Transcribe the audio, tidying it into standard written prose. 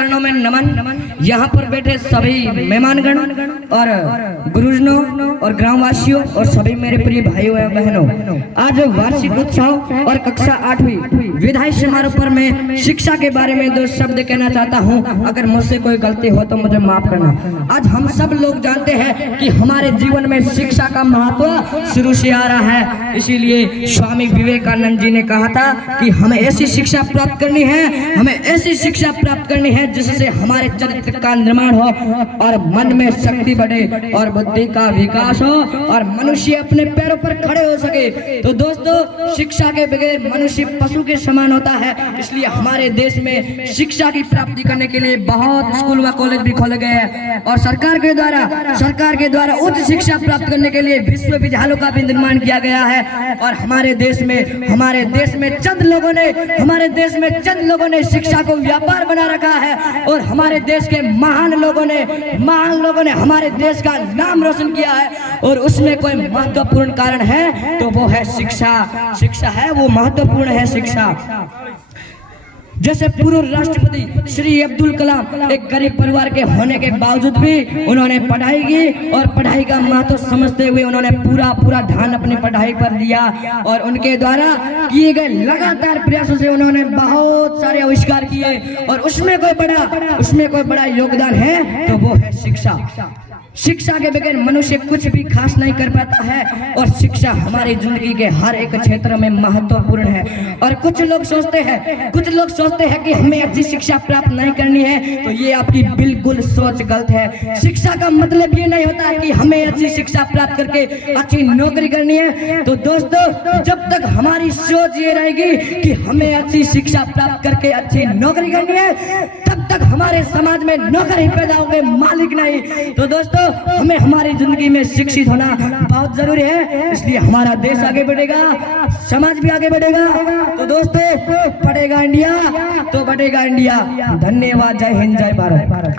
चरणों में नमन। यहाँ पर बैठे सभी मेहमानगण और गुरुजनों और ग्रामवासियों और सभी मेरे प्रिय भाइयों एवं बहनों, आज वार्षिक उत्सव और कक्षा 8वीं विदाई समारोह पर मैं शिक्षा के बारे में 2 शब्द कहना चाहता हूँ। अगर मुझसे कोई गलती हो तो मुझे माफ करना। आज हम सब लोग जानते हैं कि हमारे जीवन में शिक्षा का महत्व शुरू से आ रहा है, इसीलिए स्वामी विवेकानंद जी ने कहा था कि हमें ऐसी शिक्षा प्राप्त करनी है, हमें ऐसी शिक्षा प्राप्त करनी है जिससे हमारे चरित्र का निर्माण हो और मन में शक्ति बढ़े और बुद्धि का विकास हो और मनुष्य अपने पैरों पर खड़े हो सके। तो दोस्तों, शिक्षा के बगैर मनुष्य पशु के समान होता है, इसलिए हमारे देश में शिक्षा की प्राप्ति करने के लिए बहुत स्कूल व कॉलेज भी खोले गए हैं और सरकार के द्वारा उच्च शिक्षा प्राप्त करने के लिए विश्वविद्यालयों का भी निर्माण किया गया है। और हमारे देश में चंद लोगों ने शिक्षा को व्यापार बना रखा है और हमारे देश के महान लोगों ने हमारे देश का नाम रोशन किया है। और उसमें कोई महत्वपूर्ण कारण है तो वो है शिक्षा है, वो महत्वपूर्ण है शिक्षा। जैसे पूर्व राष्ट्रपति श्री अब्दुल कलाम एक गरीब परिवार के होने के बावजूद भी उन्होंने पढ़ाई की और पढ़ाई का महत्व समझते हुए उन्होंने पूरा ध्यान अपनी पढ़ाई पर दिया और उनके द्वारा किए गए लगातार प्रयासों से उन्होंने बहुत सारे आविष्कार किए और उसमें कोई बड़ा योगदान है तो वो है शिक्षा। शिक्षा के बगैर मनुष्य कुछ भी खास नहीं कर पाता है और शिक्षा हमारी जिंदगी के हर एक क्षेत्र में महत्वपूर्ण है। और कुछ लोग सोचते हैं कि हमें अच्छी शिक्षा प्राप्त नहीं करनी है, तो ये आपकी बिल्कुल सोच गलत है। शिक्षा का मतलब ये नहीं होता है कि हमें अच्छी शिक्षा प्राप्त करके अच्छी नौकरी करनी है। तो दोस्तों, जब तक हमारी सोच ये रहेगी कि हमें अच्छी शिक्षा प्राप्त करके अच्छी नौकरी करनी है, तब तक हमारे समाज में नौकर ही पैदा होंगे, मालिक नहीं। तो दोस्तों, हमें हमारी जिंदगी में शिक्षित होना बहुत जरूरी है, इसलिए हमारा देश आगे बढ़ेगा, समाज भी आगे बढ़ेगा। तो दोस्तों, पढ़ेगा इंडिया तो बढ़ेगा इंडिया। धन्यवाद। जय हिंद, जय भारत।